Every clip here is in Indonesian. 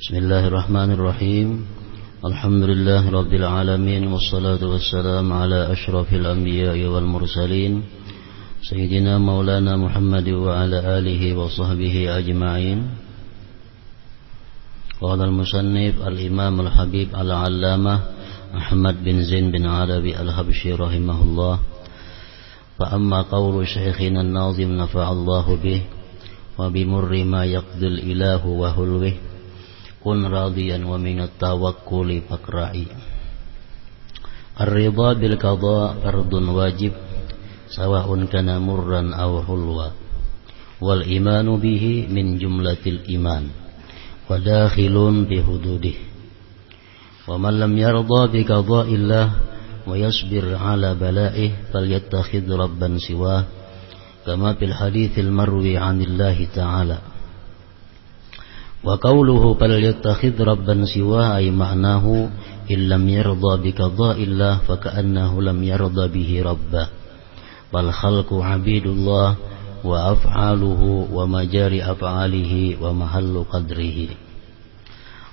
Bismillahirrahmanirrahim. Alhamdulillah Rabbil Alamin. Wassalatu wassalam ala ashrafil anbiya'i wal mursalin Sayyidina Maulana Muhammad wa ala alihi wa sahbihi ajma'in. Qala al-musannif al-imam al-habib al-allamah Ahmad bin Zain bin Arabi al-Habshi rahimahullah. Fa amma qawlu syekhina an-nazim nafa'allahu bih wa bimurri ma yaqdil ilahu wa hulwih kun radiyan wa minat tawakkuli fakra'i. Ar-ridha bil qada fardun wajib sawa'un kana murran aw hulwa wal imanu bihi min jumlatil iman wa dakhilun bi hududih wa man lam yarda bi qada'illah wa yasbir ala bala'ih falyattakhidh rabban siwah kama fil haditsil marwi 'anillahi ta'ala. Wa qawluhu falyattakhidh rabban siwah ay ma'nahu illam yarda bi qada'illah fa ka'annahu lam yarda bihi rabbah bal khalqu 'abidullah wa af'aluhu wa majari af'alihi wa mahallu qadrihi.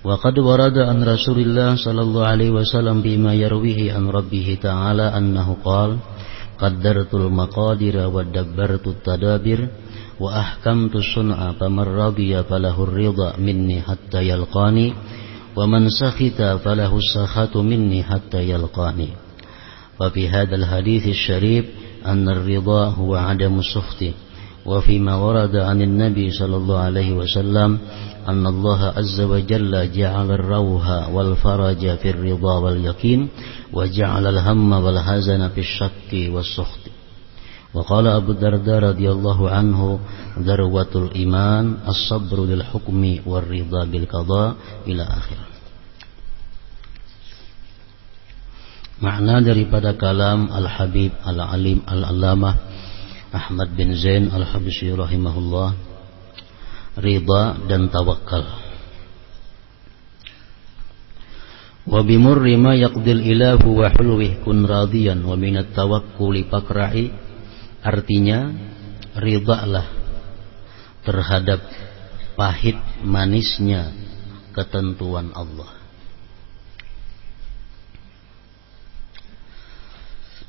Wa qad warada an Rasulillah sallallahu alaihi wasallam bima yarwihi an rabbih ta'ala annahu qala qaddartul maqadira wa dabbartut tadabir wa ahkamtu sun'a faman radiya falahu ridha minni hatta yalqani wa man sakhita falahu sakhatu minni hatta yalqani. Wa fi hadzal hadits syarif anna ar-ridha huwa 'adamu sukhti wa fi ma warada 'anil nabi sallallahu alaihi wasallam anna Allah azza wa jalla ja'ala ar-rawha wal faraja fi ar-ridha wal yaqin wa ja'ala al-hamma wal hazana fi asy-syakki was-sukhti. Wa qala Abu Darda radhiyallahu anhu darwatul iman as-sabru lil hukmi war ridha bil qada ila akhir. Makna daripada kalam Al-Habib Al-Alim Al-Allamah Ahmad bin Zain Al-Habshi rahimahullah, ridha dan tawakal. Wa bimurri ma yaqdil ilahu wa hulwih kun radiyan wa minat tawakkuli fakra'i. Artinya ridhalah terhadap pahit manisnya ketentuan Allah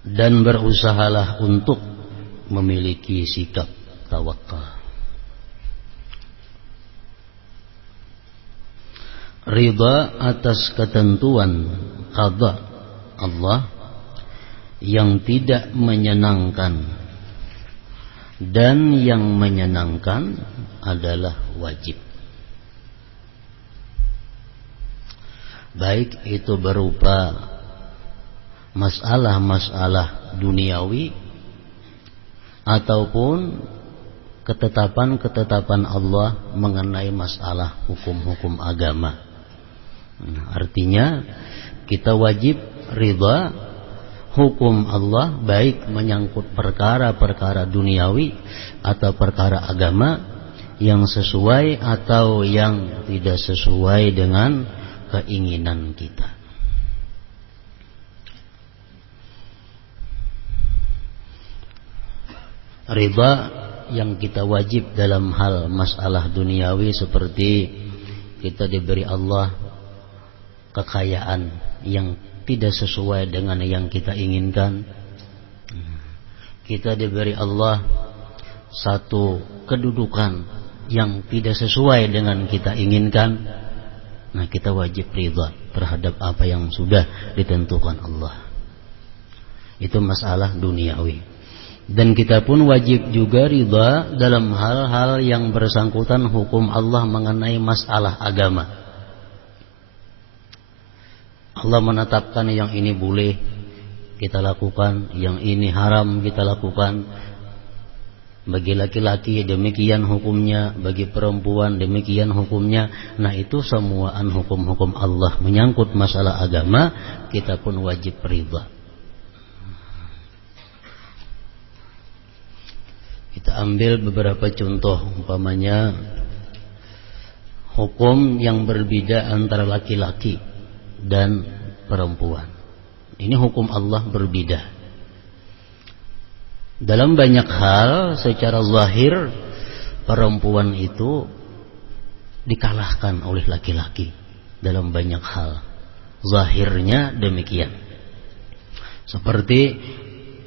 dan berusahalah untuk memiliki sikap tawakal. Ridha atas ketentuan qada Allah yang tidak menyenangkan dan yang menyenangkan adalah wajib. Baik itu berupa masalah-masalah duniawi ataupun ketetapan-ketetapan Allah mengenai masalah hukum-hukum agama. Artinya kita wajib ridha hukum Allah, baik menyangkut perkara-perkara duniawi atau perkara agama yang sesuai atau yang tidak sesuai dengan keinginan kita. Ridha yang kita wajib dalam hal masalah duniawi seperti kita diberi Allah kekayaan yang tidak sesuai dengan yang kita inginkan, kita diberi Allah satu kedudukan yang tidak sesuai dengan kita inginkan, nah kita wajib ridha terhadap apa yang sudah ditentukan Allah. Itu masalah duniawi. Dan kita pun wajib juga ridha dalam hal-hal yang bersangkutan hukum Allah mengenai masalah agama. Allah menetapkan yang ini boleh kita lakukan, yang ini haram kita lakukan. Bagi laki-laki demikian hukumnya, bagi perempuan demikian hukumnya. Nah itu semuaan hukum-hukum Allah menyangkut masalah agama, kita pun wajib ridha. Kita ambil beberapa contoh, umpamanya hukum yang berbeda antara laki-laki dan perempuan. Ini hukum Allah berbeda. Dalam banyak hal secara zahir perempuan itu dikalahkan oleh laki-laki dalam banyak hal. Zahirnya demikian. Seperti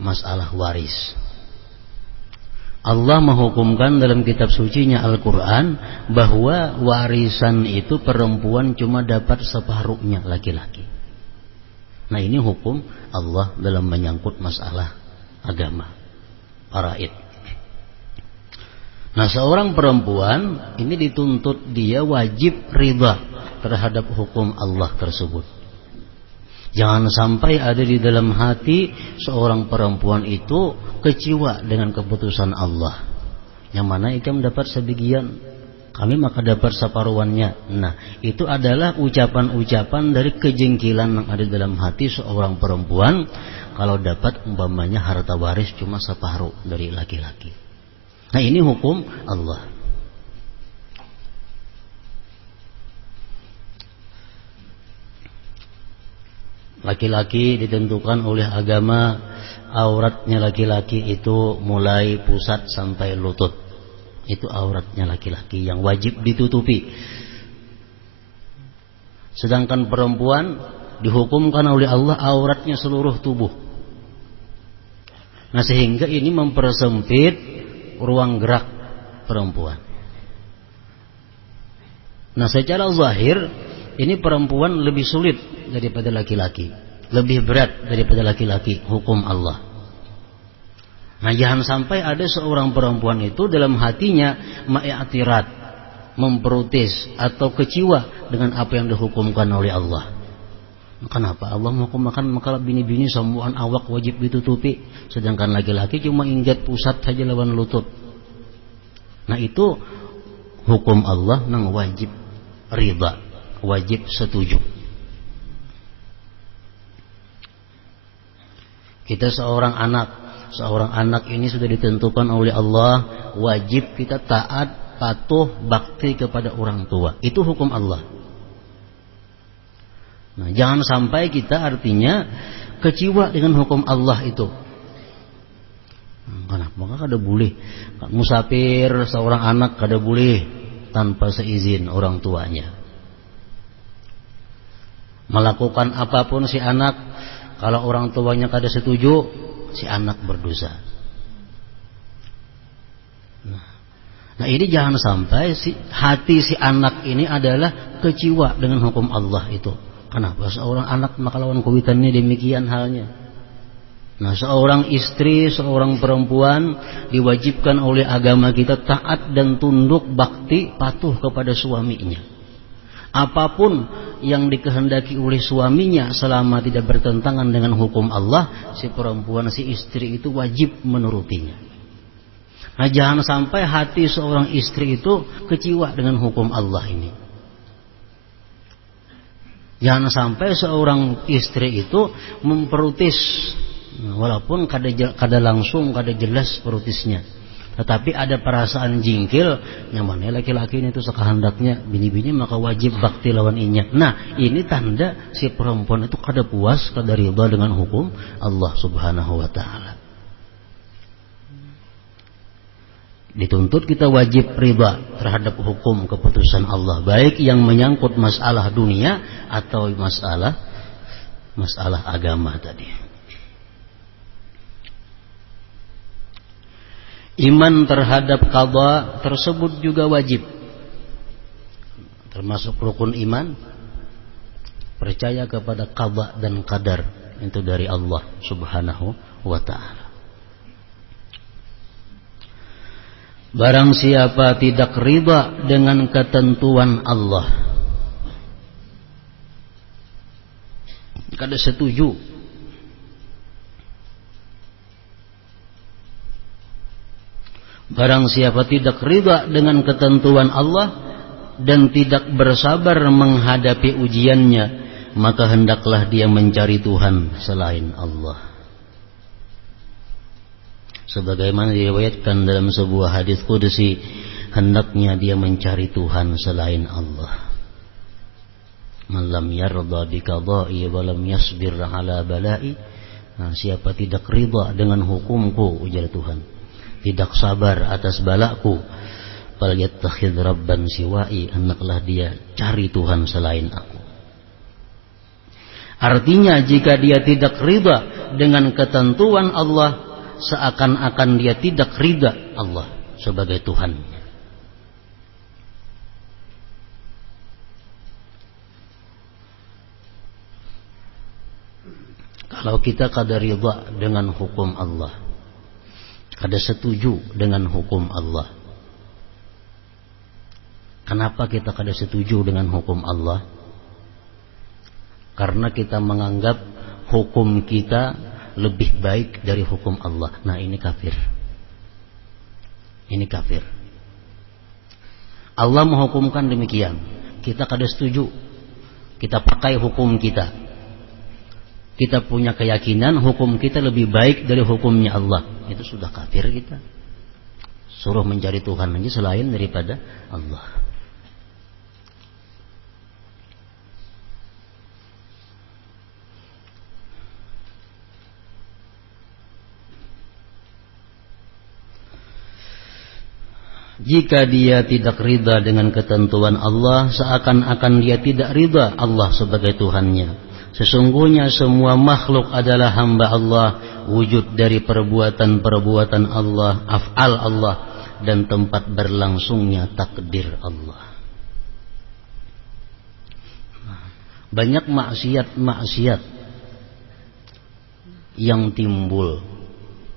masalah waris. Allah menghukumkan dalam kitab sucinya Al-Quran bahwa warisan itu perempuan cuma dapat separuhnya laki-laki. Nah, ini hukum Allah dalam menyangkut masalah agama, faraid. Nah, seorang perempuan ini dituntut dia wajib ridha terhadap hukum Allah tersebut. Jangan sampai ada di dalam hati seorang perempuan itu kecewa dengan keputusan Allah, yang mana ikam dapat sebagian, kami maka dapat separuhannya. Nah, itu adalah ucapan-ucapan dari kejengkilan yang ada dalam hati seorang perempuan kalau dapat umpamanya harta waris cuma separuh dari laki-laki. Nah, ini hukum Allah. Laki-laki ditentukan oleh agama, auratnya laki-laki itu mulai pusat sampai lutut. Itu auratnya laki-laki yang wajib ditutupi. Sedangkan perempuan dihukumkan oleh Allah auratnya seluruh tubuh. Nah, sehingga ini mempersempit ruang gerak perempuan. Nah, secara zahir ini perempuan lebih sulit daripada laki-laki, lebih berat daripada laki-laki hukum Allah. Nah, jangan sampai ada seorang perempuan itu dalam hatinya ma'atirat, memprotes atau kecewa dengan apa yang dihukumkan oleh Allah. Kenapa Allah menghukumkan maka bini-bini sembuhan awak wajib ditutupi, sedangkan laki-laki cuma injak pusat saja lawan lutut. Nah, itu hukum Allah yang wajib ridha, wajib setuju. Kita seorang anak ini sudah ditentukan oleh Allah wajib kita taat, patuh, bakti kepada orang tua. Itu hukum Allah. Nah, jangan sampai kita artinya kecewa dengan hukum Allah itu. Kenapa? Maka kada boleh musafir seorang anak kada boleh tanpa seizin orang tuanya. Melakukan apapun si anak, kalau orang tuanya kada setuju, si anak berdosa. Nah, ini jangan sampai hati si anak ini adalah kecewa dengan hukum Allah itu. Kenapa? Seorang anak maka lawan kuwitannya demikian halnya. Nah, seorang istri, seorang perempuan diwajibkan oleh agama kita taat dan tunduk bakti patuh kepada suaminya. Apapun yang dikehendaki oleh suaminya selama tidak bertentangan dengan hukum Allah, si perempuan, si istri itu wajib menurutinya. Nah, jangan sampai hati seorang istri itu kecewa dengan hukum Allah ini. Jangan sampai seorang istri itu memprotes, walaupun kada langsung, kada jelas protesnya, tetapi ada perasaan jingkil, yang mana laki-laki ini itu sekehendaknya bini-bini maka wajib bakti lawan inya. Nah, ini tanda si perempuan itu kada puas, kada ridha dengan hukum Allah Subhanahu wa taala. Dituntut kita wajib ridha terhadap hukum keputusan Allah, baik yang menyangkut masalah dunia atau masalah agama tadi. Iman terhadap qada tersebut juga wajib, termasuk rukun iman, percaya kepada qada dan qadar itu dari Allah Subhanahu wa ta'ala. Barang siapa tidak ridha dengan ketentuan Allah, kada setuju, barang siapa tidak ridha dengan ketentuan Allah dan tidak bersabar menghadapi ujiannya, maka hendaklah dia mencari Tuhan selain Allah. Sebagaimana diriwayatkan dalam sebuah hadis qudsi, hendaknya dia mencari Tuhan selain Allah. Man lam yarda bi qada'i wa lam yasbir ala bala'i. Nah, siapa tidak ridha dengan hukumku, ujar Tuhan, tidak sabar atas balaku, falyattakhidh rabban siwai, hendaklah dia cari Tuhan selain aku. Artinya jika dia tidak ridha dengan ketentuan Allah, seakan-akan dia tidak ridha Allah sebagai Tuhannya. Kalau kita kada ridha dengan hukum Allah, kada setuju dengan hukum Allah. Kenapa kita kada setuju dengan hukum Allah? Karena kita menganggap hukum kita lebih baik dari hukum Allah. Nah, ini kafir. Ini kafir. Allah menghukumkan demikian, kita kada setuju. Kita pakai hukum kita. Kita punya keyakinan hukum kita lebih baik dari hukumnya Allah. Itu sudah kafir kita. Suruh mencari Tuhan aja selain daripada Allah. Jika dia tidak ridha dengan ketentuan Allah, seakan-akan dia tidak ridha Allah sebagai Tuhannya. Sesungguhnya semua makhluk adalah hamba Allah, wujud dari perbuatan-perbuatan Allah, af'al Allah, dan tempat berlangsungnya takdir Allah. Banyak maksiat-maksiat yang timbul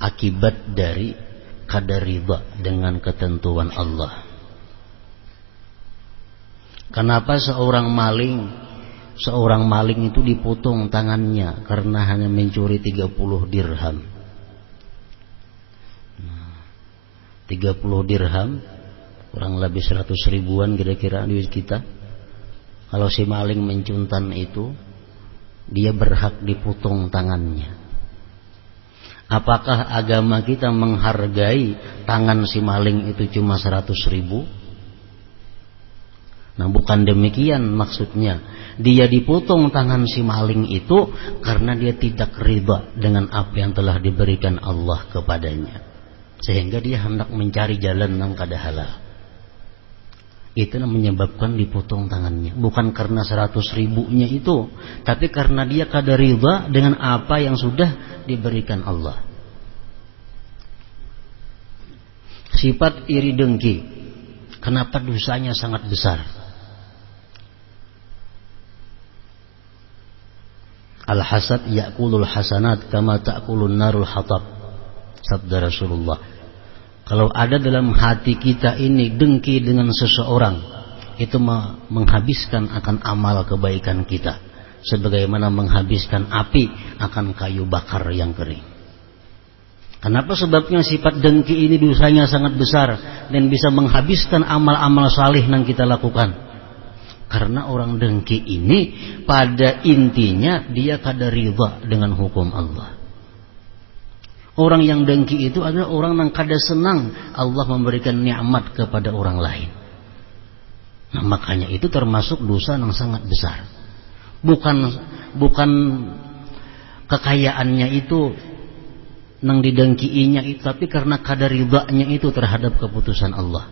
akibat dari kada ridha dengan ketentuan Allah. Kenapa seorang maling itu dipotong tangannya karena hanya mencuri 30 dirham. 30 dirham kurang lebih 100 ribuan kira-kira duit kita. Kalau si maling mencuntan itu, dia berhak dipotong tangannya. Apakah agama kita menghargai tangan si maling itu cuma 100 ribu? Nah, bukan demikian maksudnya. Dia dipotong tangan si maling itu karena dia tidak ridha dengan apa yang telah diberikan Allah kepadanya, sehingga dia hendak mencari jalan yang kada halal. Itu yang menyebabkan dipotong tangannya, bukan karena 100 ribunya itu, tapi karena dia kada ridha dengan apa yang sudah diberikan Allah. Sifat iri dengki, kenapa dosanya sangat besar? Al-hasad ya'kulul hasanat kama ta'kulun narul hatab, sabda Rasulullah. Kalau ada dalam hati kita ini dengki dengan seseorang, itu menghabiskan akan amal kebaikan kita, sebagaimana menghabiskan api akan kayu bakar yang kering. Kenapa sebabnya sifat dengki ini dosanya sangat besar dan bisa menghabiskan amal-amal salih yang kita lakukan? Karena orang dengki ini pada intinya dia kada ridha dengan hukum Allah. Orang yang dengki itu adalah orang yang kada senang Allah memberikan nikmat kepada orang lain. Nah, makanya itu termasuk dosa yang sangat besar. Bukan kekayaannya itu nang didengkiinya itu, tapi karena kada ridhanya itu terhadap keputusan Allah.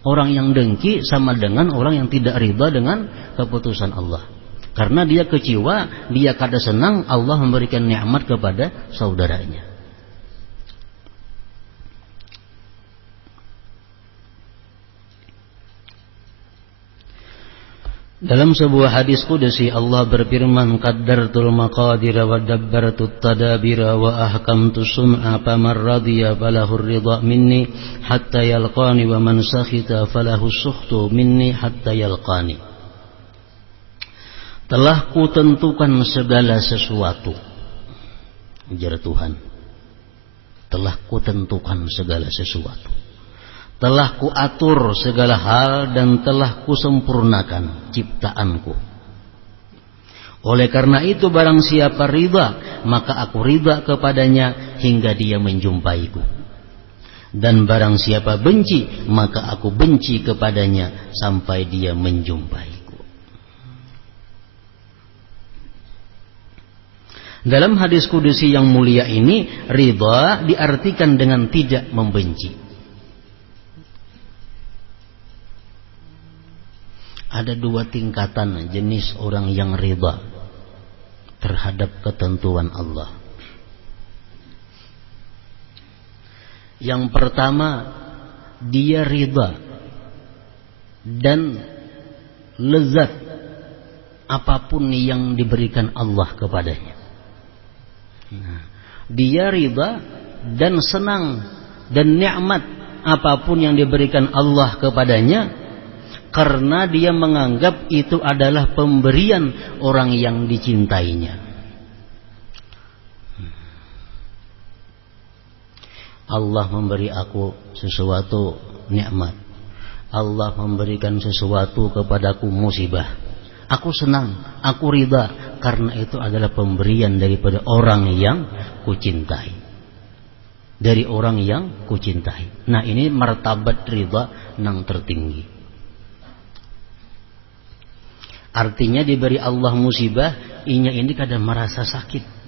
Orang yang dengki sama dengan orang yang tidak ridha dengan keputusan Allah. Karena dia kecewa, dia kada senang Allah memberikan nikmat kepada saudaranya. Dalam sebuah hadis qudsi Allah berfirman, qaddartul maqadira wa dabbartut tadabira wa ahkamtu sum'a faman radiya falahur ridha minni hatta yalqani wa man sakhita falahu sukhtu minni hatta yalqani. Telah kutentukan segala sesuatu, ujar Tuhan. Telah kutentukan segala sesuatu. Telah kuatur segala hal dan telah kusempurnakan ciptaanku. Oleh karena itu barang siapa ridha, maka aku ridha kepadanya hingga dia menjumpaiku. Dan barang siapa benci, maka aku benci kepadanya sampai dia menjumpaiku. Dalam hadis kudusi yang mulia ini, ridha diartikan dengan tidak membenci. Ada dua tingkatan jenis orang yang ridha terhadap ketentuan Allah. Yang pertama, dia ridha dan lezat apapun yang diberikan Allah kepadanya. Dia ridha dan senang dan nikmat apapun yang diberikan Allah kepadanya, karena dia menganggap itu adalah pemberian orang yang dicintainya. Allah memberi aku sesuatu nikmat, Allah memberikan sesuatu kepadaku musibah, aku senang, aku ridha, karena itu adalah pemberian daripada orang yang kucintai, dari orang yang kucintai. Nah, ini martabat ridha yang tertinggi. Artinya diberi Allah musibah, inya ini kadang merasa sakit.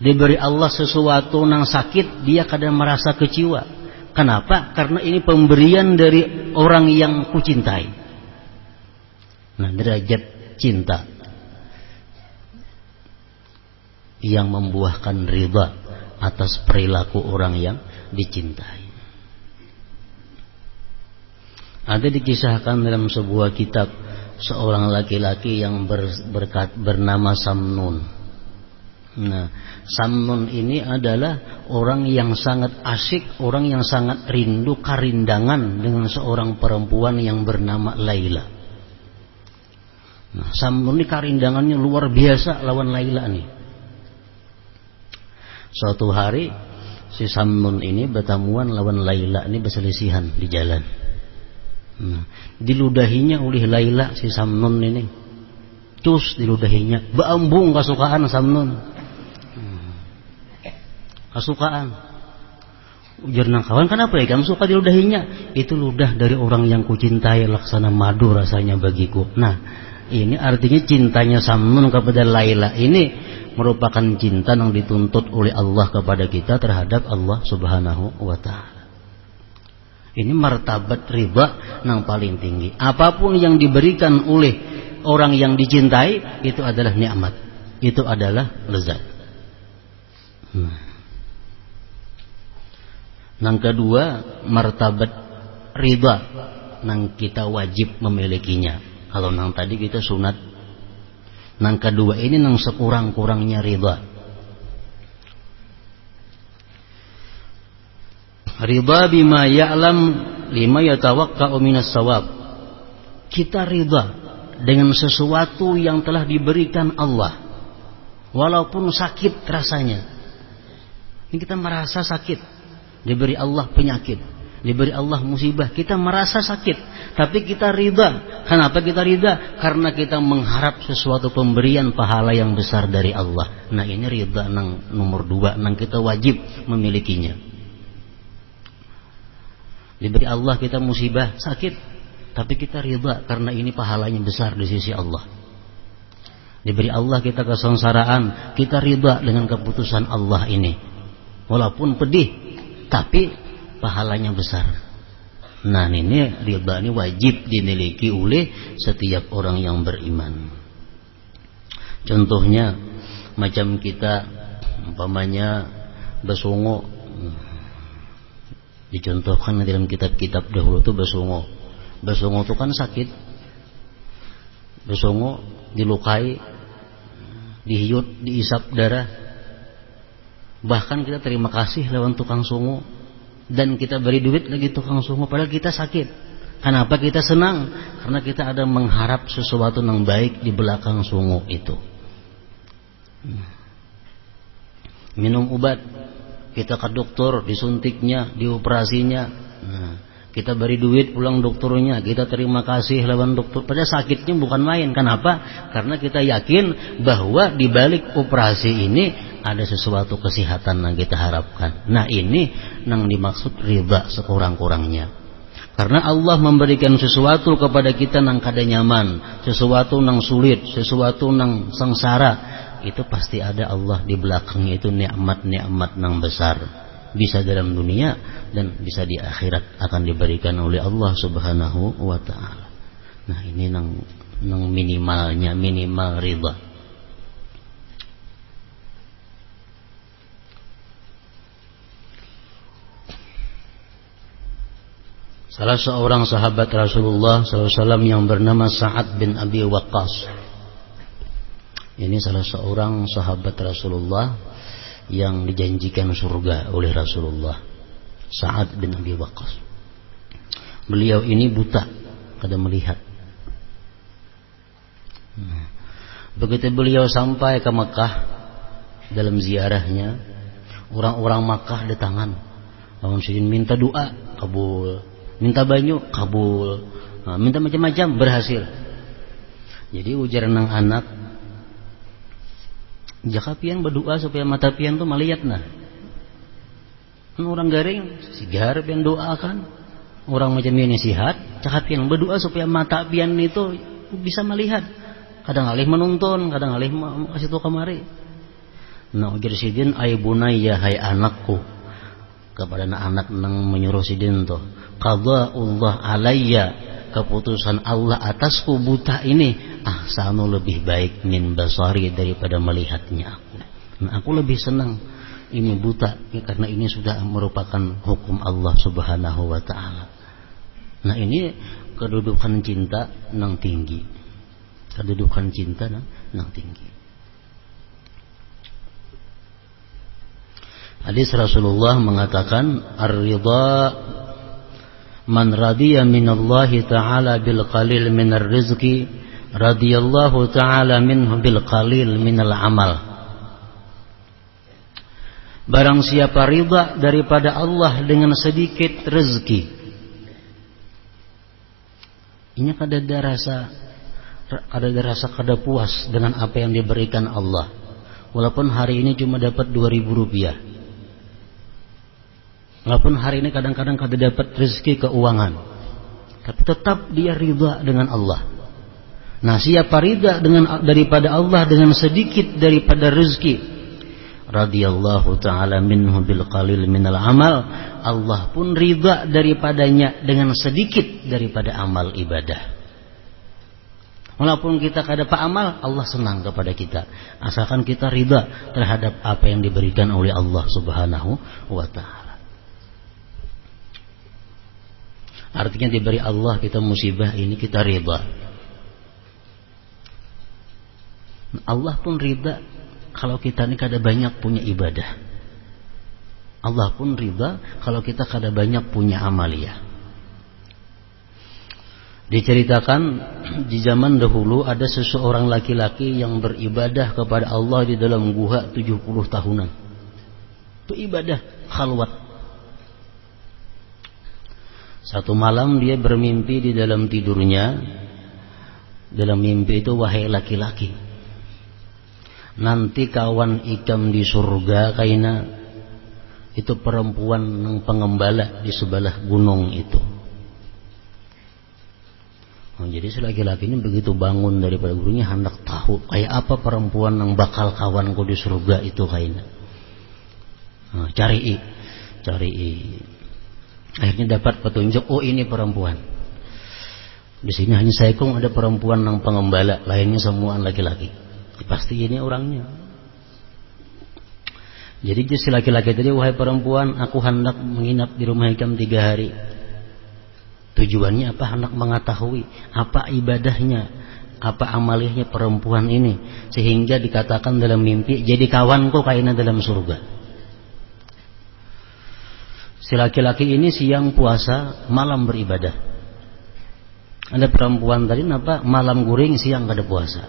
Diberi Allah sesuatu yang sakit, dia kadang merasa kecewa. Kenapa? Karena ini pemberian dari orang yang kucintai. Nah, derajat cinta yang membuahkan ridha atas perilaku orang yang dicintai. Ada dikisahkan dalam sebuah kitab seorang laki-laki yang bernama Samnun. Nah, Samnun ini adalah orang yang sangat asyik, orang yang sangat rindu karindangan dengan seorang perempuan yang bernama Laila. Nah, Samnun ini karindangannya luar biasa lawan Laila nih. Suatu hari si Samnun ini bertemuan lawan Laila ini, berselisihan di jalan. Nah, diludahinya oleh Laila si Samnun ini, cus diludahinya, beambung kasukaan Samnun, kasukaan. Ujar nang kawan, kenapa ya kamu suka diludahinya? Itu ludah dari orang yang kucintai, laksana madu rasanya bagiku. Nah, ini artinya cintanya Samnun kepada Laila ini merupakan cinta yang dituntut oleh Allah kepada kita terhadap Allah Subhanahu wa Ta'ala. Ini martabat ridha yang paling tinggi. Apapun yang diberikan oleh orang yang dicintai, itu adalah nikmat, itu adalah lezat. Yang kedua, martabat ridha yang kita wajib memilikinya. Kalau yang tadi kita sunat, yang kedua ini yang sekurang-kurangnya ridha. Ridha bima ya'lam lima yatawaqqa'u minas shawab. Kita ridha dengan sesuatu yang telah diberikan Allah, walaupun sakit rasanya. Ini kita merasa sakit, diberi Allah penyakit, diberi Allah musibah, kita merasa sakit, tapi kita ridha. Kenapa kita ridha? Karena kita mengharap sesuatu pemberian pahala yang besar dari Allah. Nah, ini ridha yang nomor dua, yang kita wajib memilikinya. Diberi Allah kita musibah, sakit, tapi kita ridha karena ini pahalanya besar di sisi Allah. Diberi Allah kita kesengsaraan, kita ridha dengan keputusan Allah ini, walaupun pedih, tapi pahalanya besar. Nah, ini ridha ini wajib dimiliki oleh setiap orang yang beriman. Contohnya macam kita umpamanya bersungguh, dicontohkan dalam kitab-kitab dahulu itu bersungguh. Bersungguh itu kan sakit, bersungguh dilukai, dihiut, diisap darah. Bahkan kita terima kasih lawan tukang sungu, dan kita beri duit lagi tukang sungu, padahal kita sakit. Kenapa kita senang? Karena kita ada mengharap sesuatu yang baik di belakang sungu itu. Minum obat, kita ke dokter, disuntiknya, dioperasinya. Nah, kita beri duit pulang dokternya, kita terima kasih lawan dokter. Pada sakitnya bukan main. Kenapa? Karena kita yakin bahwa di balik operasi ini ada sesuatu kesehatan yang kita harapkan. Nah, ini yang dimaksud ridha sekurang-kurangnya. Karena Allah memberikan sesuatu kepada kita yang kada nyaman, sesuatu yang sulit, sesuatu yang sengsara, itu pasti ada Allah di belakangnya, itu nikmat-nikmat yang besar, bisa dalam dunia dan bisa di akhirat akan diberikan oleh Allah Subhanahu wa Ta'ala. Nah ini nang minimalnya, minimal ridha. Salah seorang sahabat Rasulullah SAW yang bernama Sa'ad bin Abi Waqqas. Ini salah seorang sahabat Rasulullah yang dijanjikan surga oleh Rasulullah. Sa'ad bin Abi Waqqas. Beliau ini buta, kada melihat. Begitu beliau sampai ke Mekah dalam ziarahnya, orang-orang Mekah datangan. Lawan sidin minta doa, kabul. Minta banyu, kabul. Minta macam-macam, berhasil. Jadi ujar nang anak, jaka pian berdoa supaya mata pian tuh melihat nah. Kan orang garing, sigar pian doakan. Orang macam ini sihat, jaka pian berdoa supaya mata pian itu bisa melihat. Kadang alih menuntun, kadang alih kasih tuh kemari. Nah ujar sidin, ay bunayya, hai anakku. Kepada anak nang menyuruh sidin tuh, qada'ullah alayya, keputusan Allah atasku buta ini ahsanu, lebih baik min basari, daripada melihatnya aku. Nah aku lebih senang ini buta karena ini sudah merupakan hukum Allah Subhanahu wa taala. Nah ini kedudukan cinta nang tinggi. Kedudukan cinta nang tinggi. Hadis Rasulullah mengatakan, ar-ridha man radiya minallahi ta'ala bil qalil minar rizqi radiyallahu ta'ala minhu bil qalil minal amal. Barang siapa ridha daripada Allah dengan sedikit rezeki, ini kada rasa kada puas dengan apa yang diberikan Allah. Walaupun hari ini cuma dapat 2.000 rupiah. Walaupun hari ini kadang-kadang kada dapat rezeki keuangan, tapi tetap dia ridha dengan Allah. Nah siapa ridha daripada Allah dengan sedikit daripada rezeki, radhiyallahu ta'ala minhu bil qalil minal amal, Allah pun ridha daripadanya dengan sedikit daripada amal ibadah. Walaupun kita kada pa amal, Allah senang kepada kita, asalkan kita ridha terhadap apa yang diberikan oleh Allah Subhanahu wa ta'ala. Artinya diberi Allah kita musibah ini, kita ridha. Allah pun ridha kalau kita ini kada banyak punya ibadah. Allah pun ridha kalau kita kada banyak punya amaliyah. Diceritakan di zaman dahulu ada seseorang laki-laki yang beribadah kepada Allah di dalam guha 70 tahunan. Itu ibadah khalwat. Satu malam dia bermimpi di dalam tidurnya. Dalam mimpi itu, wahai laki-laki, nanti kawan ikam di surga kaina itu perempuan yang pengembala di sebelah gunung itu. Jadi si laki-laki ini begitu bangun daripada gurunya, hendak tahu kayak apa perempuan yang bakal kawanku di surga itu kaina. Cari. Akhirnya dapat petunjuk, oh ini perempuan. Di sini hanya saikung ada perempuan yang pengembala, lainnya semua laki-laki. Pasti ini orangnya. Jadi si laki-laki tadi, wahai perempuan, aku hendak menginap di rumah ikam 3 hari. Tujuannya apa? Hendak mengetahui apa ibadahnya, apa amalihnya perempuan ini, sehingga dikatakan dalam mimpi, jadi kawanku kaina dalam surga. Si laki-laki ini siang puasa, malam beribadah. Ada perempuan tadi napa malam guring, siang kada puasa.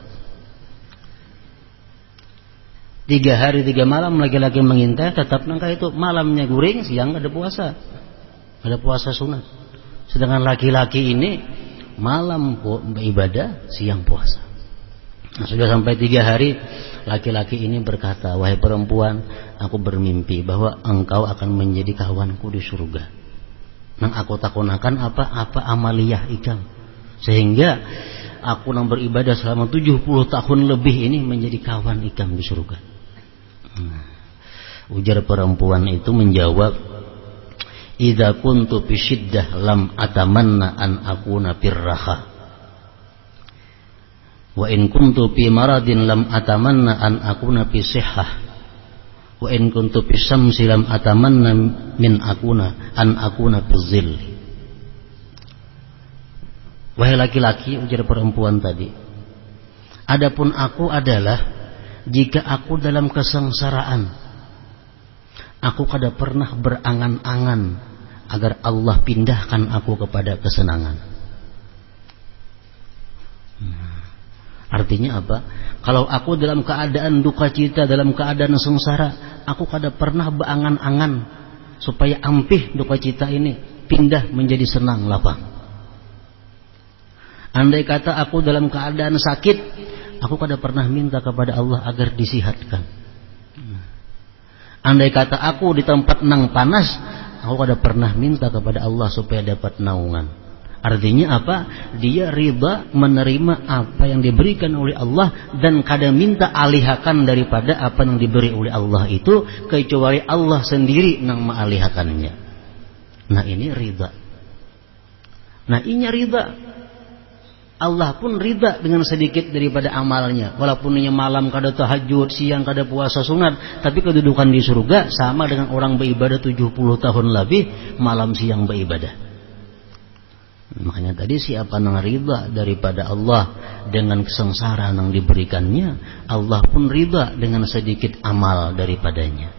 3 hari 3 malam laki-laki mengintai, tetap nangka itu malamnya guring, siang kada puasa. Ada puasa sunat. Sedangkan laki-laki ini malam beribadah, siang puasa. Nah, sudah sampai 3 hari, laki-laki ini berkata, wahai perempuan, aku bermimpi bahwa engkau akan menjadi kawanku di surga. Nang aku takunakan apa amaliyah ikam, sehingga aku nang beribadah selama 70 tahun lebih ini menjadi kawan ikam di surga. Ujar perempuan itu menjawab, idza kuntu fi syiddah lam atamanna an akuna firraha. Wa in kuntu fi maradin lam atamanna an akuna fi sihhah. Wa in kuntu fi syamsi lam atamanna min akuna an akuna fi dhil. Wahai laki-laki, ujar perempuan tadi, adapun aku adalah jika aku dalam kesengsaraan, aku kada pernah berangan-angan agar Allah pindahkan aku kepada kesenangan. Artinya apa? Kalau aku dalam keadaan duka cita, dalam keadaan sengsara, aku kada pernah beangan-angan supaya ampih duka cita ini pindah menjadi senang lapang. Andai kata aku dalam keadaan sakit, aku kada pernah minta kepada Allah agar disihatkan. Andai kata aku di tempat nang panas, aku kada pernah minta kepada Allah supaya dapat naungan. Artinya apa? Dia riba menerima apa yang diberikan oleh Allah dan kada minta alihakan daripada apa yang diberi oleh Allah itu, kecuali Allah sendiri yang mengalihakannya. Nah ini riba. Nah ini riba. Allah pun riba dengan sedikit daripada amalnya. Walaupun ini malam kada tahajud, siang kada puasa sunat, tapi kedudukan di surga sama dengan orang beribadah 70 tahun lebih, malam siang beribadah. Makanya tadi siapa yang riba daripada Allah dengan kesengsaraan yang diberikannya, Allah pun riba dengan sedikit amal daripadanya.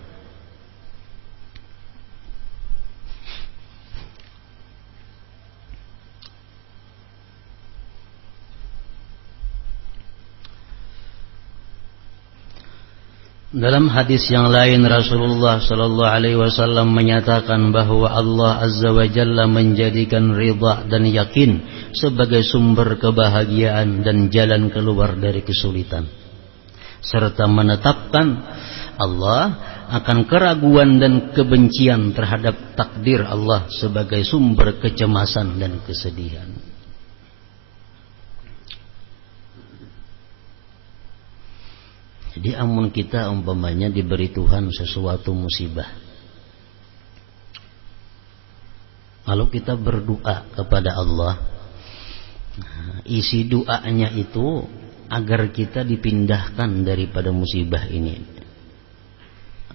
Dalam hadis yang lain Rasulullah sallallahu alaihi wasallam menyatakan bahwa Allah azza wa jalla menjadikan ridha dan yakin sebagai sumber kebahagiaan dan jalan keluar dari kesulitan, serta menetapkan Allah akan keraguan dan kebencian terhadap takdir Allah sebagai sumber kecemasan dan kesedihan. Jadi amun kita umpamanya diberi Tuhan sesuatu musibah, lalu kita berdoa kepada Allah, isi doanya itu agar kita dipindahkan daripada musibah ini,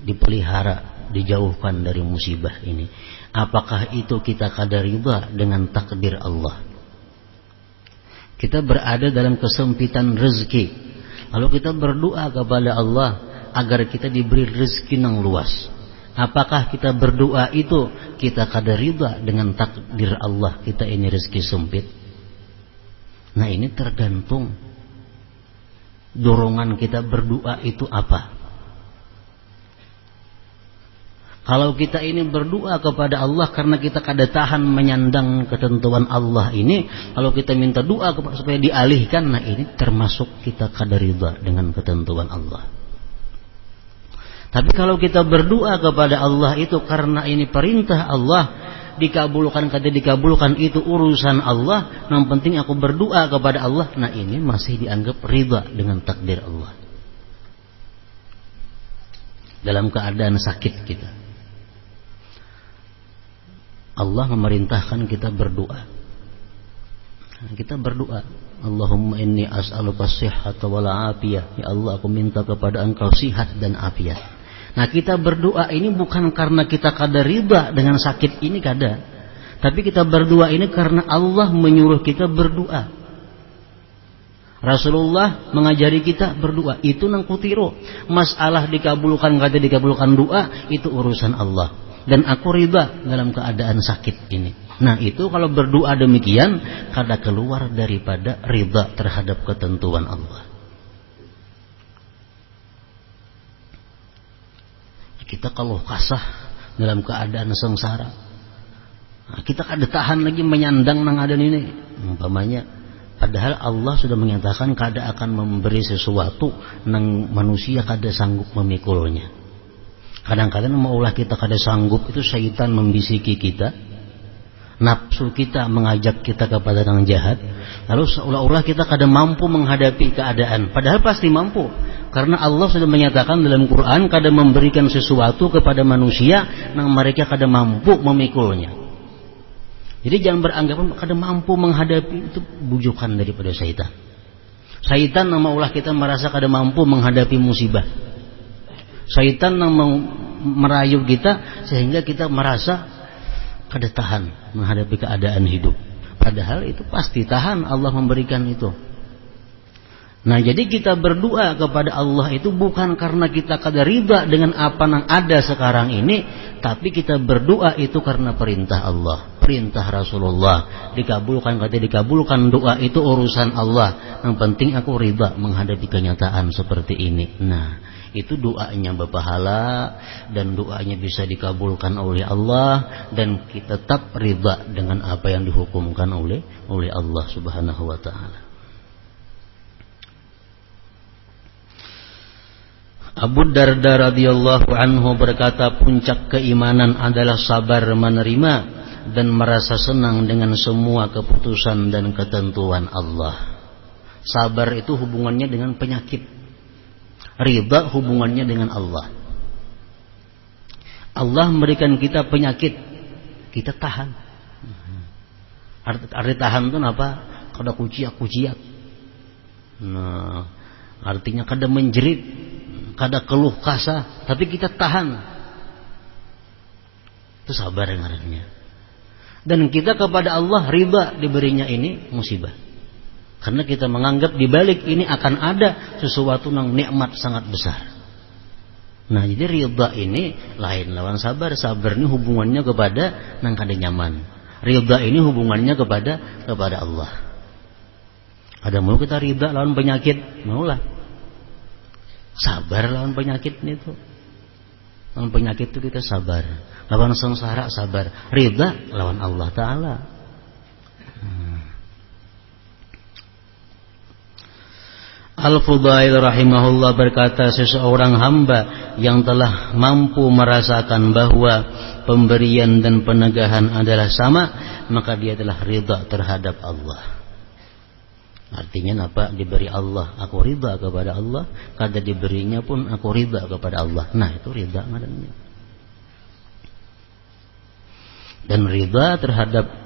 dipelihara, dijauhkan dari musibah ini. Apakah itu kita kada ridha dengan takdir Allah? Kita berada dalam kesempitan rezeki, lalu kita berdoa kepada Allah agar kita diberi rezeki yang luas. Apakah kita berdoa itu kita kada ridha dengan takdir Allah kita ini rezeki sempit? Nah ini tergantung dorongan kita berdoa itu apa. Kalau kita ini berdoa kepada Allah karena kita kada tahan menyandang ketentuan Allah ini, kalau kita minta doa supaya dialihkan, nah ini termasuk kita kada ridha dengan ketentuan Allah. Tapi kalau kita berdoa kepada Allah itu karena ini perintah Allah, dikabulkan kada dikabulkan itu urusan Allah, yang penting aku berdoa kepada Allah, nah ini masih dianggap ridha dengan takdir Allah. Dalam keadaan sakit kita, Allah memerintahkan kita berdoa. Kita berdoa, Allahumma inni as'aluka sihhata wal afiyah. Ya Allah, aku minta kepada Engkau sihat dan afiat. Nah, kita berdoa ini bukan karena kita kada ridha dengan sakit ini, kada. Tapi kita berdoa ini karena Allah menyuruh kita berdoa. Rasulullah mengajari kita berdoa. Itu nang kutiru. Masalah dikabulkan kada dikabulkan doa itu urusan Allah. Dan aku ridha dalam keadaan sakit ini. Nah itu kalau berdoa demikian kada keluar daripada ridha terhadap ketentuan Allah. Kita kalau kasah dalam keadaan sengsara, nah, kita kada tahan lagi menyandang nang adan ini. Umpamanya, padahal Allah sudah menyatakan kada akan memberi sesuatu nang manusia kada sanggup memikulnya. Kadang-kadang maulah kita kada sanggup itu syaitan membisiki kita, nafsu kita mengajak kita kepada yang jahat, lalu seolah-olah kita kada mampu menghadapi keadaan, padahal pasti mampu, karena Allah sudah menyatakan dalam Quran kada memberikan sesuatu kepada manusia yang mereka kada mampu memikulnya. Jadi jangan beranggapan kada mampu menghadapi, itu bujukan daripada syaitan. Syaitan yang maulah kita merasa kada mampu menghadapi musibah. Syaitan yang mau merayu kita sehingga kita merasa kada tahan menghadapi keadaan hidup. Padahal itu pasti tahan, Allah memberikan itu. Nah, jadi kita berdoa kepada Allah itu bukan karena kita kada riba dengan apa yang ada sekarang ini, tapi kita berdoa itu karena perintah Allah, perintah Rasulullah. Dikabulkan kada dikabulkan doa itu urusan Allah. Yang penting aku riba menghadapi kenyataan seperti ini. Nah, itu doanya berpahala dan doanya bisa dikabulkan oleh Allah, dan kita tetap riba dengan apa yang dihukumkan oleh Allah Subhanahu wa taala. Abu Darda radhiyallahu anhu berkata, puncak keimanan adalah sabar menerima dan merasa senang dengan semua keputusan dan ketentuan Allah. Sabar itu hubungannya dengan penyakit. Ridha hubungannya dengan Allah. Allah memberikan kita penyakit, kita tahan. Arti tahan itu apa? Kada kuciak-kuciak. Nah, artinya kada menjerit, kada keluh kasah, tapi kita tahan. Itu sabar ngarannya. Dan kita kepada Allah riba diberinya ini musibah. Karena kita menganggap di balik ini akan ada sesuatu yang nikmat sangat besar. Nah, jadi ridha ini lain lawan sabar. Sabar ini hubungannya kepada nang kada nyaman. Ridha ini hubungannya kepada Allah. Ada mau kita ridha lawan penyakit, maulah. Sabar lawan penyakit itu. Lawan penyakit itu kita sabar. Lawan sengsara sabar. Ridha lawan Allah Ta'ala. Al-Fudail rahimahullah berkata, seseorang hamba yang telah mampu merasakan bahwa pemberian dan penegahan adalah sama, maka dia telah ridha terhadap Allah. Artinya apa? Diberi Allah, aku ridha kepada Allah. Kada diberinya pun aku ridha kepada Allah. Nah, itu ridha ngarannya. Dan ridha terhadap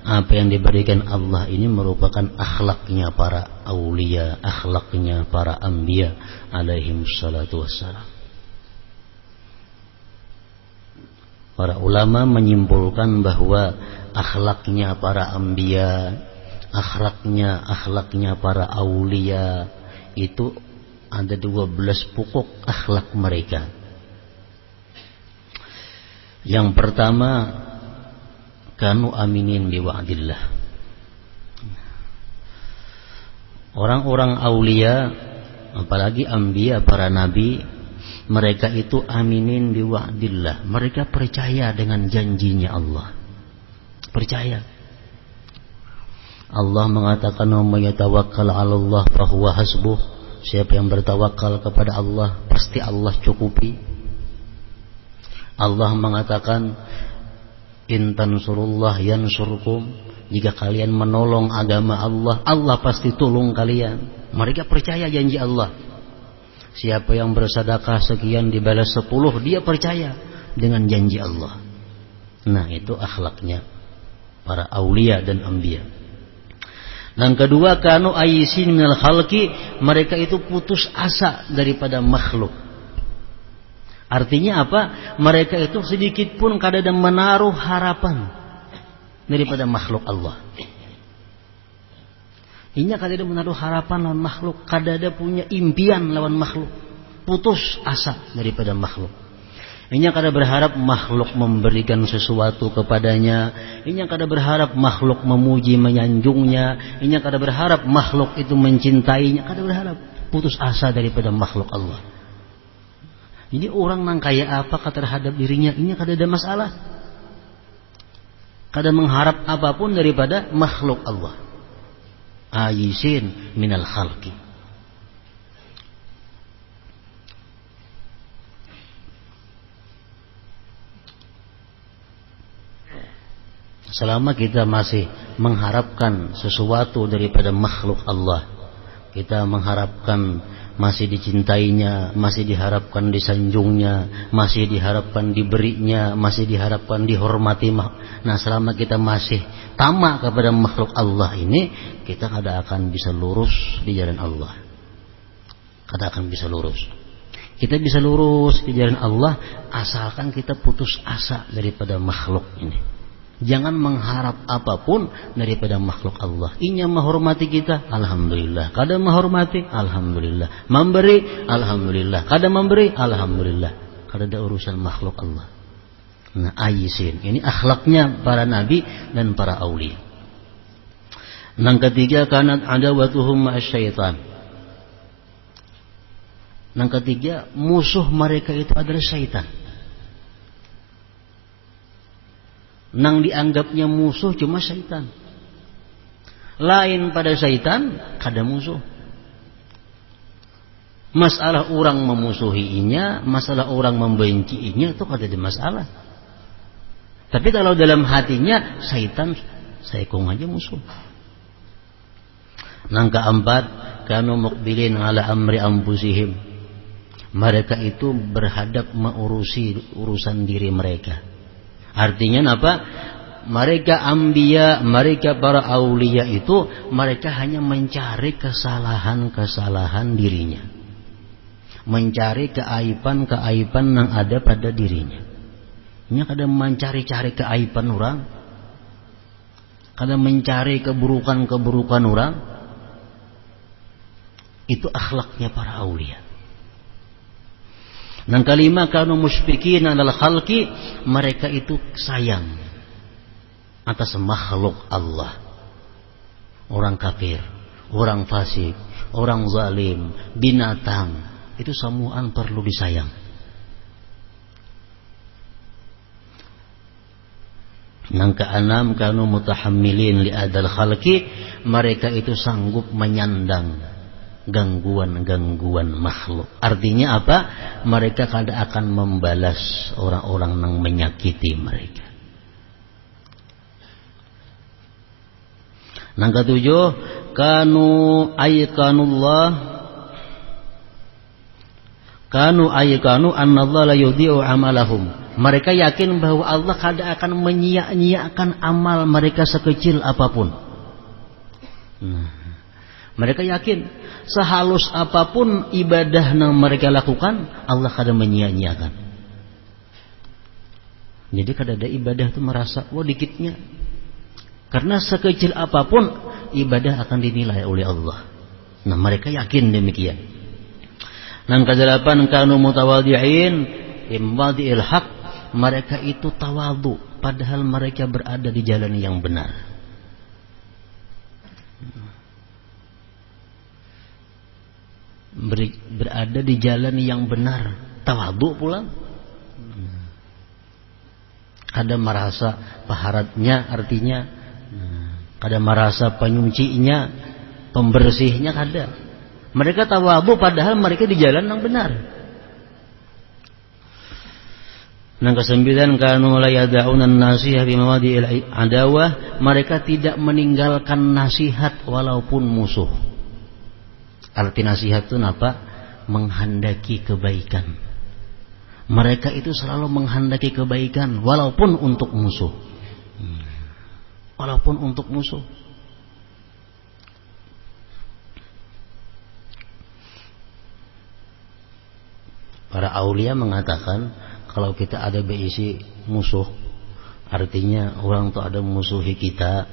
apa yang diberikan Allah ini merupakan akhlaknya para aulia, akhlaknya para anbiya alaihi salatu wassalam. Para ulama menyimpulkan bahwa akhlaknya para anbiya, akhlaknya para aulia itu ada 12 pokok akhlak mereka. Yang pertama, kanu aminin biwa'dillah. Orang-orang aulia, apalagi anbiya, para nabi, mereka itu aminin biwa'dillah. Mereka percaya dengan janjinya Allah. Percaya. Allah mengatakan, "Wa may yatawakkal 'alallah fahuwa hasbuh." Siapa yang bertawakal kepada Allah, pasti Allah cukupi. Allah mengatakan, "In tansurullah yansurkum." Jika kalian menolong agama Allah, Allah pasti tolong kalian. Mereka percaya janji Allah. Siapa yang bersedekah sekian dibalas 10, dia percaya dengan janji Allah. Nah, itu akhlaknya para aulia dan anbiya. Dan kedua, kanu ayisin minal khalqi, mereka itu putus asa daripada makhluk. Artinya apa? Mereka itu sedikit pun kada ada menaruh harapan daripada makhluk Allah. Ini kada ada menaruh harapan lawan makhluk, kada ada punya impian lawan makhluk. Putus asa daripada makhluk. Ini kada berharap makhluk memberikan sesuatu kepadanya. Ini kada berharap makhluk memuji menyanjungnya. Ini kada berharap makhluk itu mencintainya. Kada berharap. Putus asa daripada makhluk Allah. Jadi orang nang kaya apa terhadap dirinya, ini kada ada masalah. Kada mengharap apapun daripada makhluk Allah. Ayisin minal khalqi. Selama kita masih mengharapkan sesuatu daripada makhluk Allah, Kita mengharapkan masih dicintainya, masih diharapkan disanjungnya, masih diharapkan diberinya, masih diharapkan dihormati. Nah, selama kita masih tamak kepada makhluk Allah ini, kita kada akan bisa lurus di jalan Allah. Kada akan bisa lurus. Kita bisa lurus di jalan Allah asalkan kita putus asa daripada makhluk ini. Jangan mengharap apapun daripada makhluk Allah. Inya menghormati kita, alhamdulillah. Kada menghormati, alhamdulillah. Memberi, alhamdulillah. Kada memberi, alhamdulillah. Kada ada urusan makhluk Allah. Nah, ayisin. Ini akhlaknya para nabi dan para aulia. Yang ketiga, kanat adawatuhum ma'asyaitan. Yang ketiga, musuh mereka itu adalah syaitan. Nang dianggapnya musuh cuma syaitan. Lain pada syaitan, kada musuh. Masalah orang memusuhinya, masalah orang membenciinya itu kada ada masalah. Tapi kalau dalam hatinya syaitan, saya kong aja musuh. Nang keempat, kanu muqbilin ala amri anfusihim. Mereka itu berhadap mengurusi urusan diri mereka. Artinya apa? Mereka anbiya, mereka para aulia itu, mereka hanya mencari kesalahan-kesalahan dirinya. Mencari keaiban-keaiban yang ada pada dirinya. Ini kadang mencari-cari keaiban orang, kadang mencari keburukan-keburukan orang. Itu akhlaknya para aulia. Yang kelima, kanu musyfiqin alal khalqi, mereka itu sayang atas makhluk Allah. Orang kafir, orang fasik, orang zalim, binatang, itu semuaan perlu disayang. Yang keenam, kanu mutahammilin li adal khalqi, mereka itu sanggup menyandang gangguan-gangguan makhluk. Artinya apa? Mereka kada akan membalas orang-orang yang menyakiti mereka. Yang ketujuh, kanu aykanu annallaha la yudhi'u amalahum. Mereka yakin bahwa Allah kada akan menyia-nyiakan amal mereka sekecil apapun. Mereka yakin sehalus apapun ibadah yang mereka lakukan, Allah kada menyia-nyiakan. Jadi kada ada ibadah itu merasa wah dikitnya. Karena sekecil apapun ibadah akan dinilai oleh Allah. Nah, mereka yakin demikian. Yang kedelapan, kanu mutawadhi'in imwadhi'il haq. Mereka itu tawadhu padahal mereka berada di jalan yang benar. Berada di jalan yang benar, tawadhu pula. Kada merasa paharatnya, artinya kada merasa penyucinya, pembersihnya, kada. Mereka tawadhu padahal mereka di jalan yang benar. Yang kesembilan, kanu la yada'una an-nasihah bi mawadi'il adawah. Mereka tidak meninggalkan nasihat walaupun musuh. Arti nasihat itu apa? Menghendaki kebaikan. Mereka itu selalu menghendaki kebaikan walaupun untuk musuh. Walaupun untuk musuh. Para aulia mengatakan kalau kita ada berisi musuh, artinya orang itu ada musuhi kita,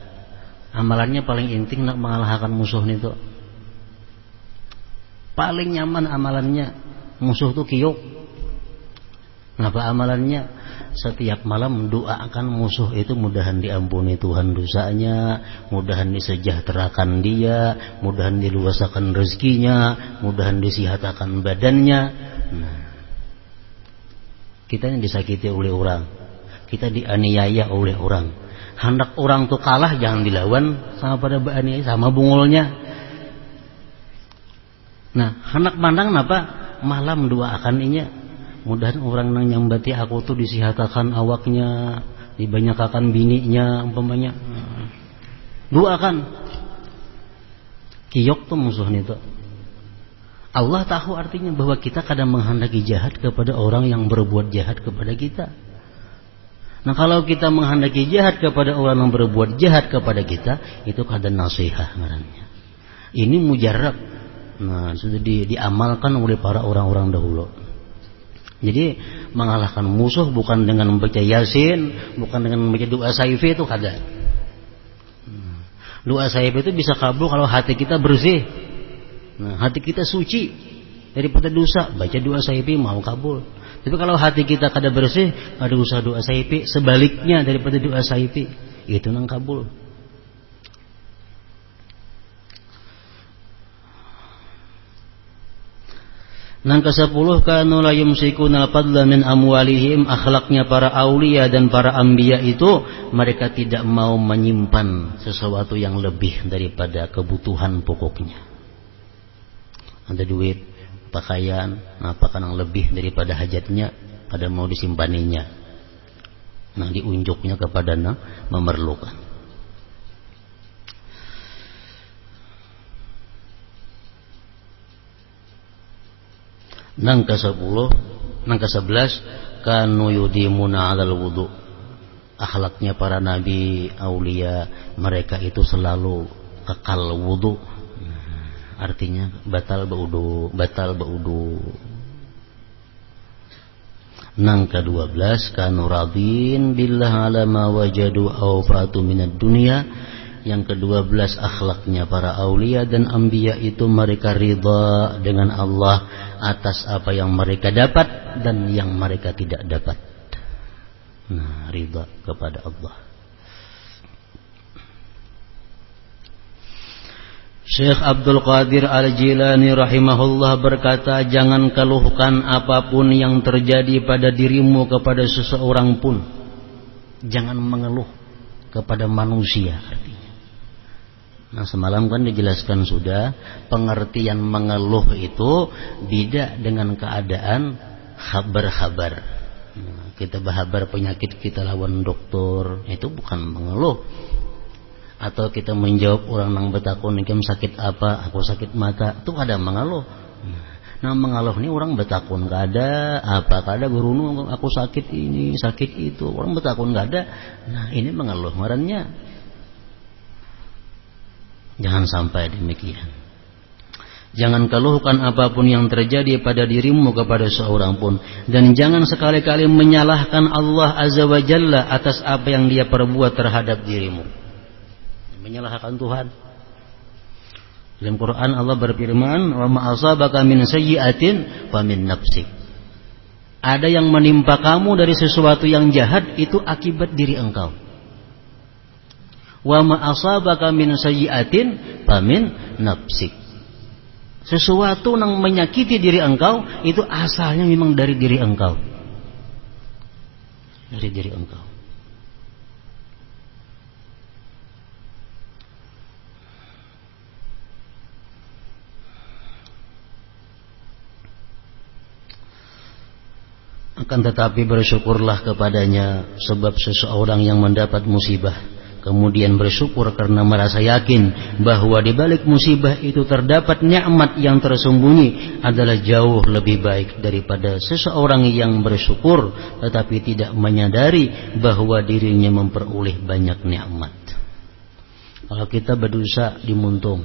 amalannya paling inting nak mengalahkan musuh itu. Paling nyaman amalannya musuh tuh kiyuk. Ngapa amalannya? Setiap malam doakan musuh itu mudahan diampuni Tuhan dosanya, mudahan disejahterakan dia, mudahan diluasakan rezekinya, mudahan disihatakan badannya. Nah, kita yang disakiti oleh orang, kita dianiaya oleh orang. Hendak orang tuh kalah jangan dilawan sama pada bahannya, sama bungulnya. Nah, hendak pandang apa? Malam doakan inya. Mudahan orang nang nyambati aku tuh disihatakan awaknya, dibanyakakan bininya umpamanya. Doakan. Kiyok tuh musuhnya itu. Allah tahu artinya bahwa kita kadang menghendaki jahat kepada orang yang berbuat jahat kepada kita. Nah kalau kita menghendaki jahat kepada orang yang berbuat jahat kepada kita, itu kadang nasihat ngarannya. Ini mujarab. Nah sudah diamalkan oleh para orang-orang dahulu. Jadi mengalahkan musuh bukan dengan membaca Yasin, bukan dengan membaca doa Saifi itu kada. Doa Saifi itu bisa kabul kalau hati kita bersih. Nah, hati kita suci daripada dosa, baca doa Saifi mau kabul. Tapi kalau hati kita kada bersih, kada usah doa Saifi, sebaliknya daripada doa Saifi, itu nang kabul. Nang ke-10 kanu la yumsikuna fadla min amwalihim, akhlaknya para aulia dan para anbiya itu mereka tidak mau menyimpan sesuatu yang lebih daripada kebutuhan pokoknya. Ada duit, pakaian, apakah yang lebih daripada hajatnya, pada mau disimpaninya. Nah diunjuknya kepada memerlukan. Nang ke-11 kanu yudimuna 'alal wudu. Akhlaknya para nabi aulia, mereka itu selalu kekal wudu. Artinya batal baudu. Nang ke-12 kanu radin billah 'ala ma wajadu aw fatu minad dunya. Yang ke-12 akhlaknya para aulia dan anbiya itu mereka ridha dengan Allah atas apa yang mereka dapat dan yang mereka tidak dapat. Nah, ridha kepada Allah. Syekh Abdul Qadir Al-Jilani rahimahullah berkata, jangan keluhkan apapun yang terjadi pada dirimu kepada seseorang pun. Jangan mengeluh kepada manusia artinya. Nah semalam kan dijelaskan sudah, pengertian mengeluh itu beda dengan keadaan khabar-khabar. Nah, kita berkhabar penyakit kita lawan dokter, itu bukan mengeluh. Atau kita menjawab orang nang betakun ikem sakit apa, aku sakit mata, itu ada mengeluh. Nah mengeluh ini orang betakun gak ada, apa gak ada gurunu aku sakit ini sakit itu, orang betakun gak ada. Nah ini mengeluh ngarannya. Jangan sampai demikian. Jangan keluhkan apapun yang terjadi pada dirimu kepada seorang pun. Dan jangan sekali-kali menyalahkan Allah Azza wa Jalla atas apa yang dia perbuat terhadap dirimu. Menyalahkan Tuhan. Dalam Quran Allah berfirman, "Wa ma asabaka min sayyi'atin fa min nafsik." Ada yang menimpa kamu dari sesuatu yang jahat itu akibat diri engkau. Wa ma asabaka min sayyi'atin fa min nafsik. Sesuatu yang menyakiti diri engkau itu asalnya memang dari diri engkau. Dari diri engkau. Akan tetapi bersyukurlah kepadanya, sebab seseorang yang mendapat musibah kemudian bersyukur karena merasa yakin bahwa di balik musibah itu terdapat nikmat yang tersembunyi adalah jauh lebih baik daripada seseorang yang bersyukur tetapi tidak menyadari bahwa dirinya memperoleh banyak nikmat. Kalau kita berdosa dimuntung,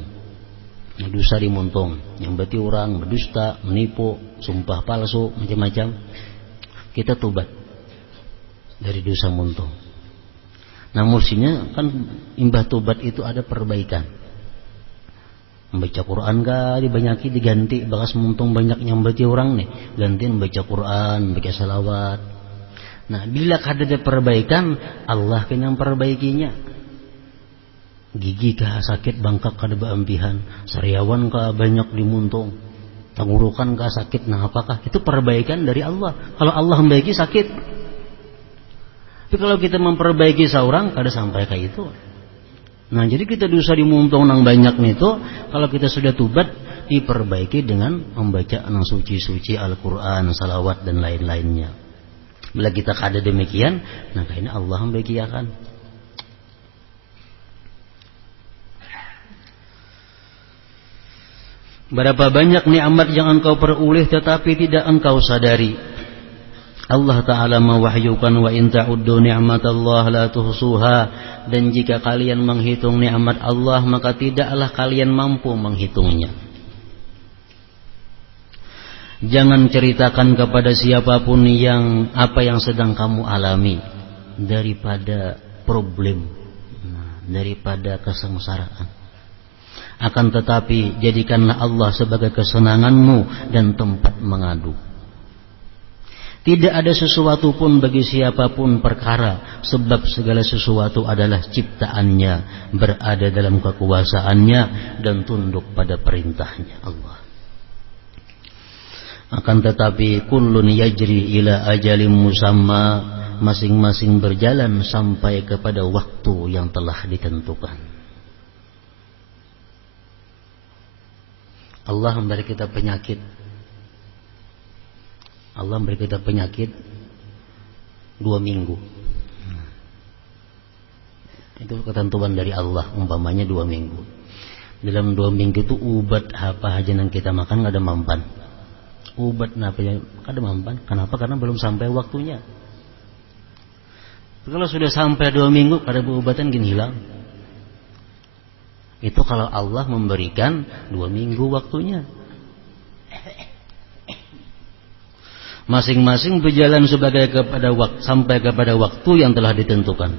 yang berarti orang berdusta, menipu, sumpah palsu, macam-macam, kita tobat dari dosa muntung. Nah mestinya kan imbah tobat itu ada perbaikan. Membaca Quran kah dibanyaki diganti, bakas muntung banyak yang berarti orang nih, ganti membaca Quran, baca salawat. Nah bila ada perbaikan, Allah kan yang perbaikinya. Gigi kah sakit, bangkak kada beampihan, sariawan kah banyak dimuntung, tenggorokan kah sakit, nah apakah itu perbaikan dari Allah? Kalau Allah membaiki sakit. Tapi kalau kita memperbaiki seorang, kada sampai kayak itu. Nah jadi kita dosa dimuntung nang banyak nih itu, kalau kita sudah tobat diperbaiki dengan membaca nang suci-suci Al-Quran, salawat dan lain-lainnya. Bila kita kada demikian, nah kayaknya Allah membaiki akan. 13 Berapa banyak nikmat yang engkau peroleh tetapi tidak engkau sadari. Allah Ta'ala mewahyukan wa in ta'uddu ni'matallah la tuhsuha, dan jika kalian menghitung nikmat Allah maka tidaklah kalian mampu menghitungnya. Jangan ceritakan kepada siapapun apa yang sedang kamu alami daripada problem, daripada kesengsaraan. Akan tetapi jadikanlah Allah sebagai kesenanganmu dan tempat mengadu. Tidak ada sesuatu pun bagi siapapun perkara, sebab segala sesuatu adalah ciptaannya, berada dalam kekuasaannya dan tunduk pada perintahnya Allah. Akan tetapi kullun yajri ila ajalim musamma, masing-masing berjalan sampai kepada waktu yang telah ditentukan. Allah memberi kita penyakit. Allah memberi kita penyakit 2 minggu. Itu ketentuan dari Allah, umpamanya 2 minggu. Dalam 2 minggu itu ubat apa aja yang kita makan nggak ada mempan. Ubat apa yang ada mempan. Kenapa? Karena belum sampai waktunya. Kalau sudah sampai 2 minggu ada obatan gini hilang. Itu kalau Allah memberikan 2 minggu waktunya. Masing-masing berjalan sampai kepada waktu yang telah ditentukan.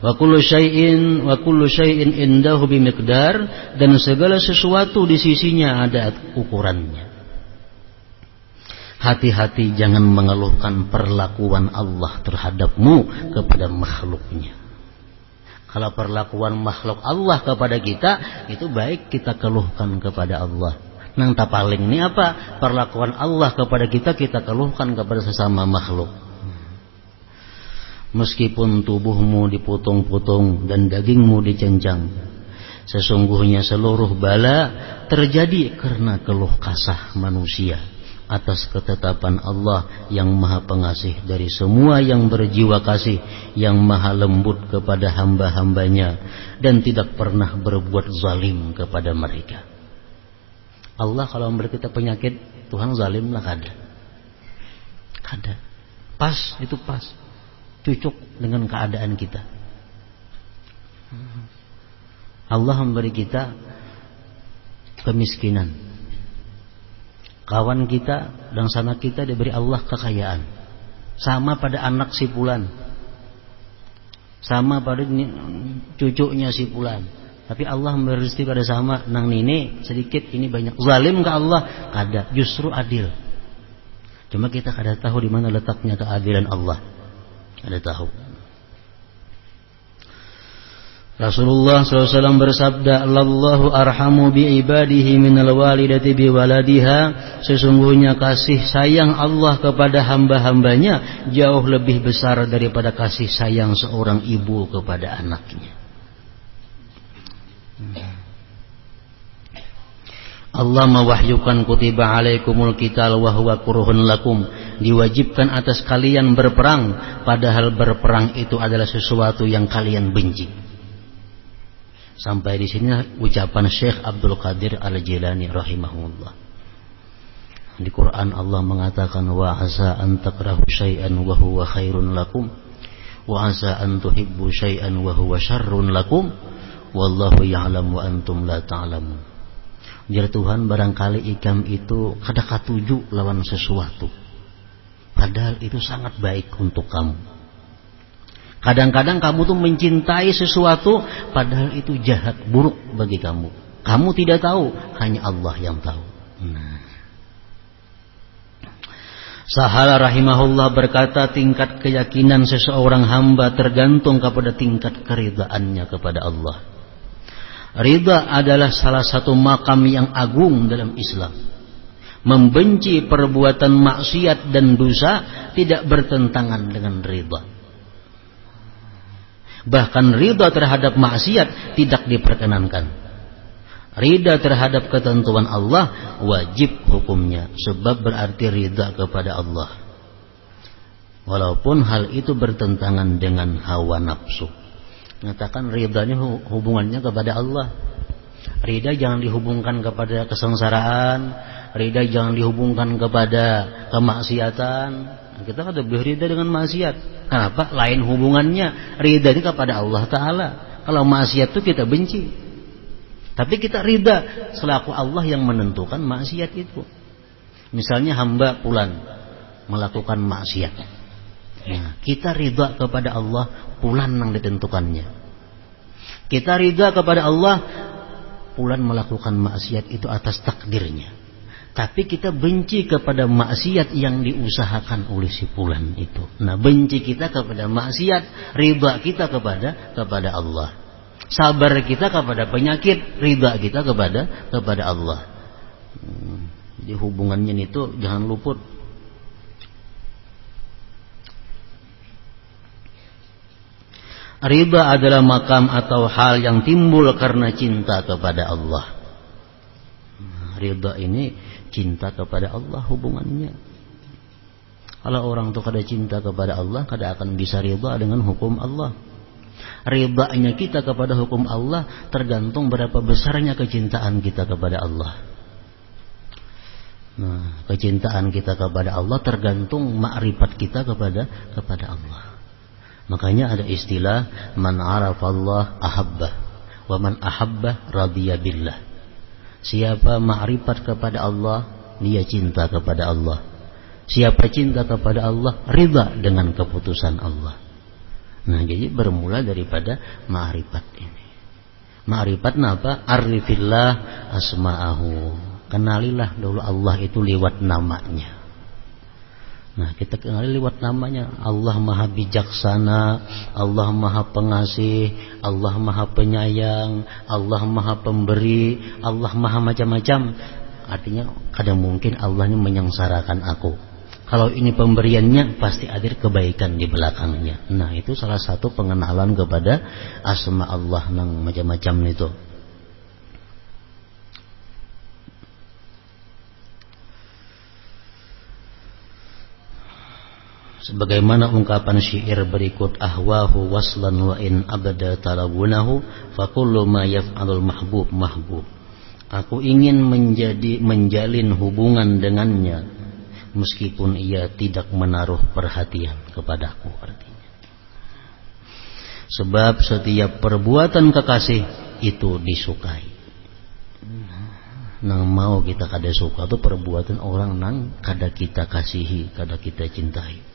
Wa kullu syai'in indahu bimiqdar, dan segala sesuatu di sisinya ada ukurannya. Hati-hati jangan mengeluhkan perlakuan Allah terhadapmu kepada makhluknya. Kalau perlakuan makhluk Allah kepada kita itu baik kita keluhkan kepada Allah. Nang tapaling ini apa? Perlakuan Allah kepada kita keluhkan kepada sesama makhluk. Meskipun tubuhmu diputung-putung dan dagingmu dicincang, sesungguhnya seluruh bala terjadi karena keluh kasah manusia atas ketetapan Allah yang maha pengasih dari semua yang berjiwa kasih, yang maha lembut kepada hamba-hambanya dan tidak pernah berbuat zalim kepada mereka. Allah kalau memberi kita penyakit, Tuhan zalim lah kada. Pas, itu pas. Cocok dengan keadaan kita. Allah memberi kita kemiskinan. Kawan kita dan sanak kita diberi Allah kekayaan. Sama pada anak si fulan. Sama pada cucunya si fulan. Tapi Allah memberi rezeki pada sama nang nini sedikit ini banyak. Zalim ke Allah? Kada, justru adil. Cuma kita kada tahu di mana letaknya keadilan Allah. Kada tahu. Rasulullah SAW bersabda, "Allahu arhamu bi ibadihi minal walidati bi waladiha." Sesungguhnya kasih sayang Allah kepada hamba-hambanya jauh lebih besar daripada kasih sayang seorang ibu kepada anaknya. Allah mewahyukan kutiba alaikumul qital wa huwa kurhun lakum, diwajibkan atas kalian berperang padahal berperang itu adalah sesuatu yang kalian benci. Sampai di sini ucapan Syekh Abdul Qadir Al-Jilani rahimahullah. Di Quran Allah mengatakan wa asa an takrahu syai'an wa huwa khairun lakum wa asa an tuhibbu syai'an wa huwa syarrun lakum wallahu ya'lam wa antum la ta'lamun. Jadi Tuhan, barangkali ikam itu kada katuju lawan sesuatu padahal itu sangat baik untuk kamu. Kadang-kadang kamu tuh mencintai sesuatu padahal itu jahat, buruk bagi kamu. Kamu tidak tahu, hanya Allah yang tahu. Sahal rahimahullah berkata, tingkat keyakinan seseorang hamba tergantung kepada tingkat keridaannya kepada Allah. Ridha adalah salah satu makam yang agung dalam Islam. Membenci perbuatan maksiat dan dosa tidak bertentangan dengan ridha. Bahkan ridha terhadap maksiat tidak diperkenankan. Ridha terhadap ketentuan Allah wajib hukumnya, sebab berarti ridha kepada Allah. Walaupun hal itu bertentangan dengan hawa nafsu. Mengatakan ridhanya hubungannya kepada Allah. Ridha jangan dihubungkan kepada kesengsaraan, ridha jangan dihubungkan kepada kemaksiatan. Kita kan lebih ridha dengan maksiat. Kenapa? Lain hubungannya. Ridha ini kepada Allah Ta'ala. Kalau maksiat itu kita benci. Tapi kita ridha selaku Allah yang menentukan maksiat itu. Misalnya hamba fulan melakukan maksiat. Nah, kita ridha kepada Allah fulan yang ditentukannya. Kita ridha kepada Allah fulan melakukan maksiat itu atas takdirnya. Tapi kita benci kepada maksiat yang diusahakan oleh si fulan itu. Nah, benci kita kepada maksiat, ridha kita kepada Allah. Sabar kita kepada penyakit, ridha kita kepada Allah. Jadi hubungannya itu jangan luput. Ridha adalah makam atau hal yang timbul karena cinta kepada Allah. Ridha ini cinta kepada Allah hubungannya. Kalau orang itu kada cinta kepada Allah, kada akan bisa ridha dengan hukum Allah. Ridhanya kita kepada hukum Allah tergantung berapa besarnya kecintaan kita kepada Allah. Nah, kecintaan kita kepada Allah tergantung makrifat kita kepada Allah. Makanya ada istilah man arafallah ahabbah wa man ahabbah radiya billah. Siapa makrifat kepada Allah, dia cinta kepada Allah. Siapa cinta kepada Allah, ridha dengan keputusan Allah. Nah, jadi bermula daripada makrifat ini. Makrifat apa? Arifillah asma'ahu. Kenalilah dulu Allah itu lewat namanya. Nah, kita kenali lewat namanya. Allah Maha Bijaksana, Allah Maha Pengasih, Allah Maha Penyayang, Allah Maha Pemberi, Allah Maha macam-macam. Artinya kadang mungkin Allah ini menyengsarakan aku. Kalau ini pemberiannya pasti ada kebaikan di belakangnya. Nah, itu salah satu pengenalan kepada asma Allah yang macam-macam itu. Sebagaimana ungkapan syair berikut, ahwahu waslan wa in abada talawunahu fa kullu ma yaf'alul mahbub mahbub. Aku ingin menjalin hubungan dengannya meskipun ia tidak menaruh perhatian kepadaku, artinya. Sebab setiap perbuatan kekasih itu disukai. Nang mau kita kada suka itu perbuatan orang nang kada kita kasihi, kada kita cintai.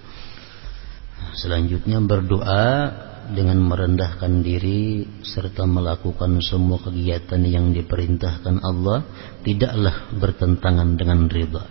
Selanjutnya berdoa dengan merendahkan diri serta melakukan semua kegiatan yang diperintahkan Allah tidaklah bertentangan dengan ridha.